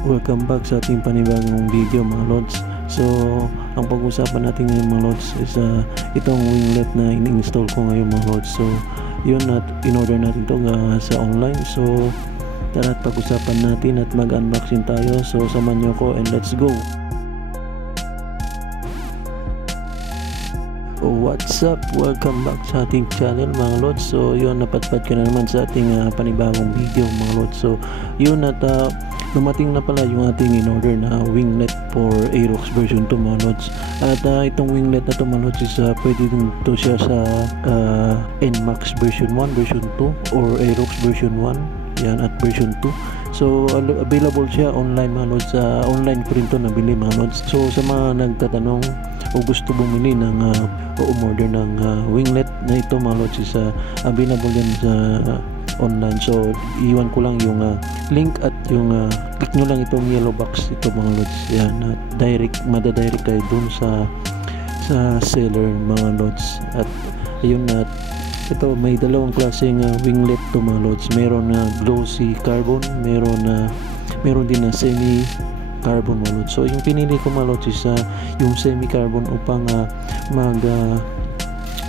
Welcome back sa ating panibagong video mga lods. So ang pag-usapan natin ngayon mga lods is itong winglet na in-install ko ngayon mga lods. So yun, at in-order natin to sa online. So tara at pag-usapan natin at mag-unboxing tayo. So samahan nyo ko and let's go. What's up? Welcome back sa ating channel mga lods. So yun, napadpad ka na naman sa ating panibagong video mga lods. So yun, at dumating na pala yung ating in-order na winglet for Aerox version 2 mga lods. At itong winglet na to mga lods is pwede din to siya sa NMAX version 1, version 2 or Aerox version 1 yan at version 2. So available siya online mga lods. Online ko rin to nabili mga lods. So sa mga nagtatanong o gusto bumili ng o umorder ng winglet na ito mga lods is available yan sa online. So iwan ko lang yung link at yung click nyo lang itong yellow box ito mga lods. Yan, madadirect kayo dun sa seller mga lods. At ayun, at ito may dalawang klaseng winglet to mga lods. Meron na glossy carbon, meron din na semi carbon mga lods. So yung pinili ko mga lods is yung semi carbon upang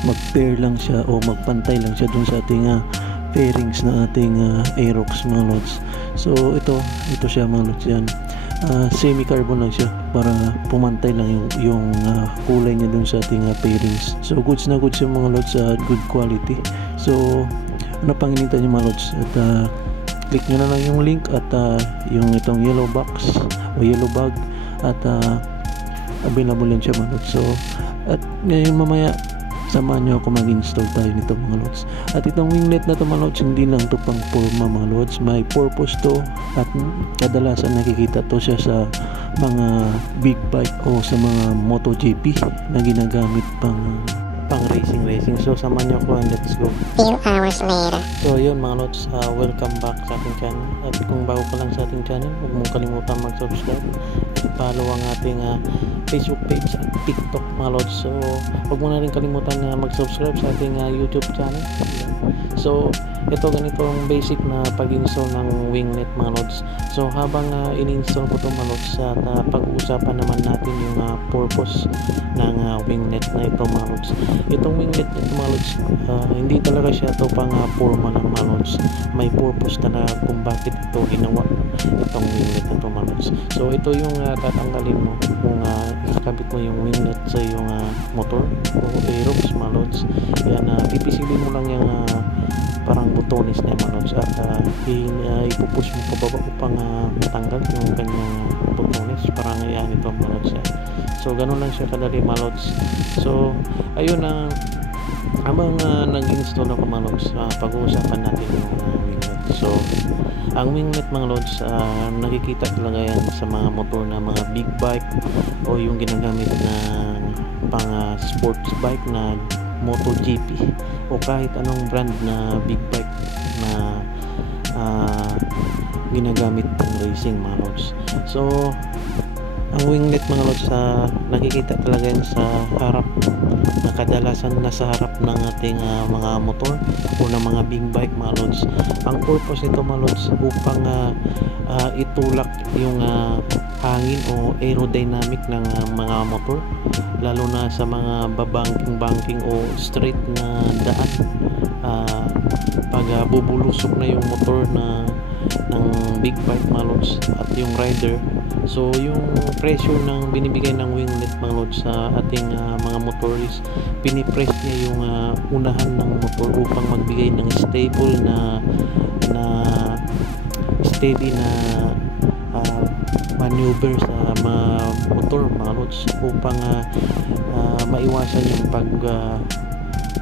mag-pair lang siya o magpantay lang siya dun sa ating pairings na ating Aerox mga lods. So ito siya mga lods. Yan, semi carbon lang siya para pumantay lang yung kulay niya dun sa ating pairings. So goods na goods yung mga lods, good quality. So ano pang hinihintay niyo mga lods? At click nyo na lang yung link at yung itong yellow box o yellow bag at available yan siya mga lods. So at ngayon mamaya samahan nyo ako mag-install tayo nito mga lods. At itong winglet na to mga lods, hindi lang to pang forma mga lods, may purpose to. At kadalasan nakikita to siya sa mga big bike o sa mga MotoGP na ginagamit pang racing. So samahan nyo ako and let's go. Few hours later. So yun mga lods, welcome back sa ating channel. At kung bago ka lang sa ating channel, huwag mong kalimutan mag-subscribe at follow ang ating Facebook page at TikTok mga lods. So huwag mo na rin kalimutan na mag-subscribe sa ating YouTube channel. So ito, ganito ang basic na pag-install ng winglet mga lods. So habang in-install ko ito mga lods, at pag-uusapan naman natin yung purpose ng winglet na ito mga lods. Itong winglet na ito mga lods, hindi talaga siya ito pang forma ng mga lods. May purpose talaga kung bakit ito ginawa, itong winglet na ito mga lods. So ito yung tatanggalin mo kung ikakabit mo yung winglet sa yung motor o Aerox mga lods. Yan, pipisilin mo lang yung parang butones na mga lods at ipupush mo pababa upang matanggal yung kanyang butones. Parang yan ito mga lods. So ganun lang siya kadali mga lods. So ayun, habang nag-install ako mga lods, pag-uusapan natin yung winglet. So ang winglet mga lods, nakikita talaga yan sa mga motor na mga big bike o yung ginagamit na pang sports bike na MotoGP o kahit anong brand na big bike na ginagamit pang racing mga lods. So ang winglet mga lods, nakikita talaga yan sa harap, na kadalasan nasa harap ng ating mga motor o ng mga big bike mga lods. Ang purpose nito mga lods upang itulak yung hangin o aerodynamic ng mga motor, lalo na sa mga babangking o straight na daan. Pag bubulusok na yung motor ng big bike mga lods at yung rider, so yung pressure ng binibigay ng winglet mga lods sa ating mga motor is pinipress niya yung unahan ng motor upang magbigay ng stable na steady na maneuver sa mga motor mga lods, upang maiwasan yung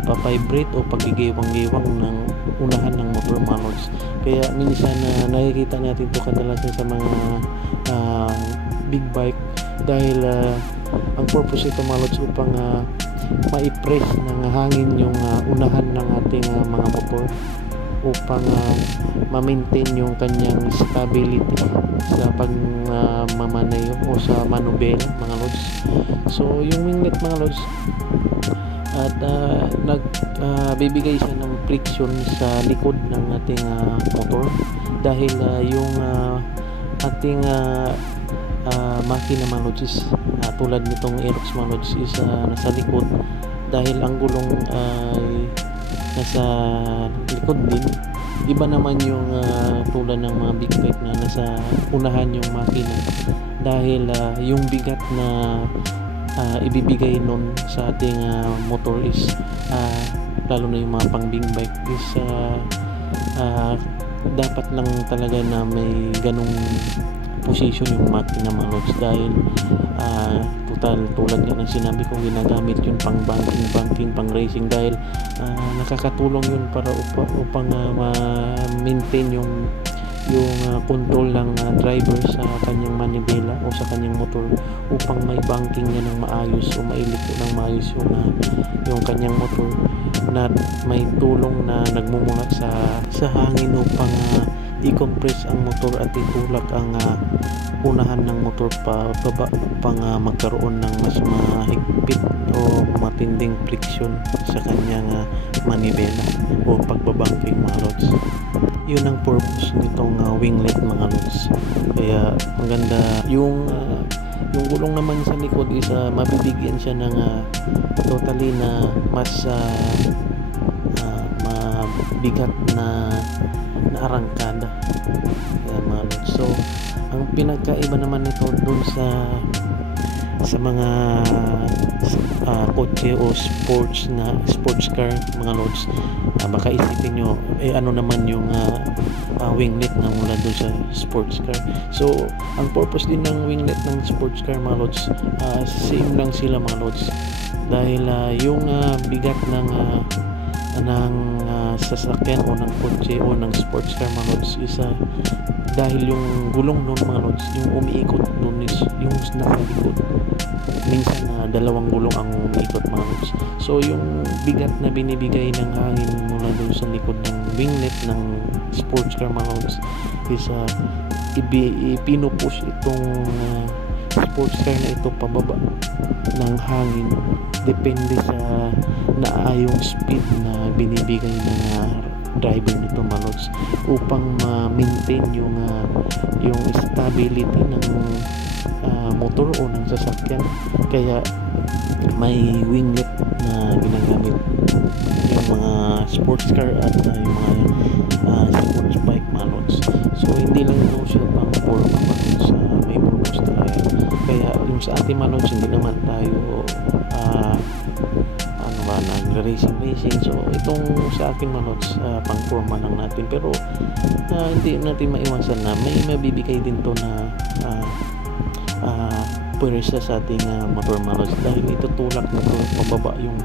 pa-vibrate o paggigiwang-giwang ng unahan ng motor mga lods. Kaya minsan nakikita natin ito kadalasan sa mga big bike dahil ang purpose ito mga lods upang ma-press ng hangin yung unahan ng ating mga motor upang ma-maintain yung kanyang stability sa pagmamaneho o sa manubela mga lods. So yung winglet mga lods, at nagbibigay siya ng friction sa likod ng ating motor dahil yung ating makina mga lods is tulad nitong Aerox mga lods is nasa likod, dahil ang gulong ay nasa likod din. Iba naman yung tulad ng mga big bike na nasa unahan yung makina, dahil yung bigat na ibibigay nun sa ating motor is lalo na yung mga pang big bike is dapat lang talaga na may ganong position yung makina mga lods, dahil tulad nga ng sinabi ko, ginagamit yun pang banking, pang racing, dahil nakakatulong yun para upang ma-maintain yung control ng driver sa kanyang manibela o sa kanyang motor, upang may banking niya ng maayos o mailiko ng maayos yung kanyang motor, na may tulong na nagmumula sa hangin upang i-compress ang motor at itulak ang unahan ng motor pa baba upang magkaroon ng mas mahigpit o matinding friction sa kanyang manibela o pagbabangking mga lods. Yun ang purpose nitong winglet mga lods. Kaya maganda yung gulong naman sa likod is mabibigyan siya ng totally na mas mabigat na arangkada. Kaya mga lods. So ang pinagkaiba naman nito dun sa mga kotse o sports car mga lods, baka isipin nyo ano naman yung winglet na mula dun sa sports car. So ang purpose din ng winglet ng sports car mga lods, same lang sila mga lods, dahil yung bigat ng sasakyan o ng kotse o ng sports car mga lods is dahil yung gulong nun mga lods, yung umiikot nun is yung nakalikod, minsan dalawang gulong ang umiikot mga lods. So yung bigat na binibigay ng hangin mula dun sa likod ng winglet ng sports car mga lods is ipinupush itong sports car na ito pababa ng hangin, depende sa naayong speed na binibigay ng driver nito mga lods, upang ma-maintain yung stability ng motor o ng sasakyan. Kaya may winglet na ginagamit yung mga sports car at yung mga sports bike mga lods. So hindi lang ito siya pang forma mga lods, may purpose talaga. Kaya yung sa ating mga lods, hindi naman tayo nag-racing. So itong sa akin mga lods, pang forma lang natin, pero hindi natin maiwasan na may mabibigay din to na pwersa sa ating motor mga lods, dahil itutulak nito pababa yung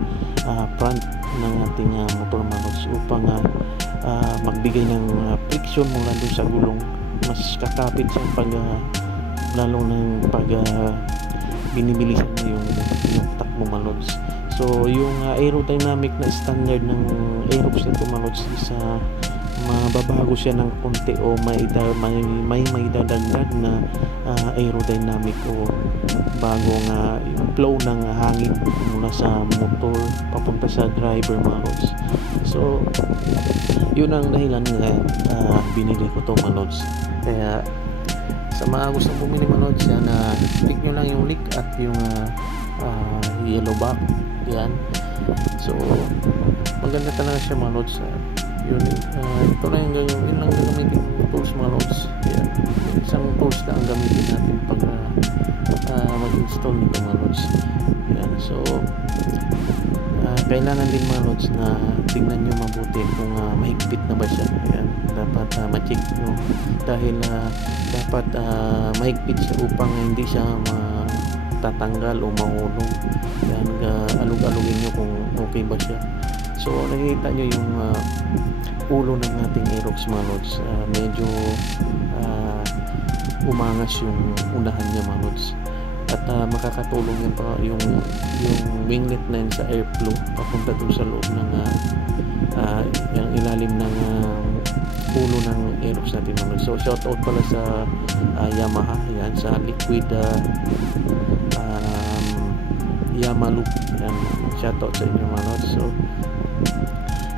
front ng ating motor mga lods, upang magbigay ng friction mula doon sa gulong. Mas kakapit siya lalo ng pag binibilisan mo yung takbo mga lods. So yung aerodynamic na standard ng Aerox nito mga lods is mababago siya ng konti o may dadagdag na aerodynamic o bagong flow ng hangin mula sa motor papunta sa driver mga lods. So yun ang dahilan kaya binili ko to mga lods. Kaya sa mga gustong bumili mga lods, yan, click nyo lang yung link at yung yellow back yan. So maganda talaga siya mga lods. Ito lang yun lang gagamitin tools mga lods. Yan, isang tools na ang gamitin natin pag mag-install nito mga lods. Yan. So kailangan din mga lods na tingnan nyo mabuti kung mahigpit na ba siya. Yan, dapat ma-check nyo, dahil dapat mahigpit siya upang hindi siya tatanggal o mahulog. Yan, alug-alugin nyo kung okay ba siya. So nakikita nyo yung ulo ng ating Aerox mga lods, medyo umangas yung unahan niya mga lods, at makakatulong yan pa yung winglet na yun sa airflow papunta dun sa loob ng yung ilalim ng ulo ng Aerox natin mga lods. So shout out pala sa Yamaha, yan, sa liquid Yamaloop, yan, shout out sa inyo mga lods.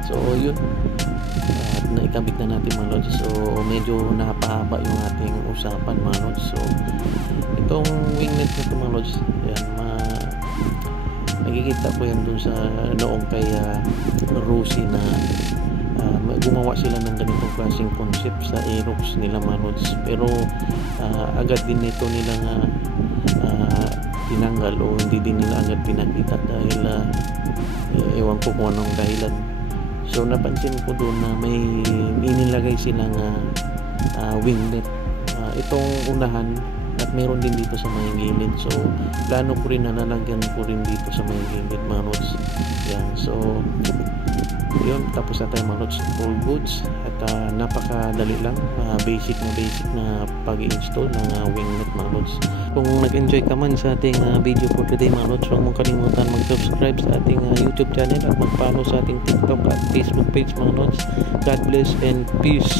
So yun, at naikabit na natin mga lods. So medyo napahaba yung ating usapan mga lods. So itong winglet na ito mga lods, yan, nakikita ko yan dun sa noong kay Rosie na gumawa sila ng ganitong klaseng concept sa Aerox nila mga lods. Pero agad din ito nilang tinanggal o hindi din nila agad pinakita dahil ewan ko kung anong dahilan. So napansin ko doon na may inilagay silang winglet itong unahan at meron din dito sa may gilid. So plano ko rin na lalagyan ko rin dito sa may gilid mga lods. Yan, so yun, tapos na tayo mga lods. All goods at napakadali lang, basic na pag-install ng winglet mga lods. Kung nag-enjoy ka man sa ating video for today mga lods, huwag mong kalimutan mag-subscribe sa ating YouTube channel at mag-follow sa ating TikTok at Facebook page mga lods. God bless and peace.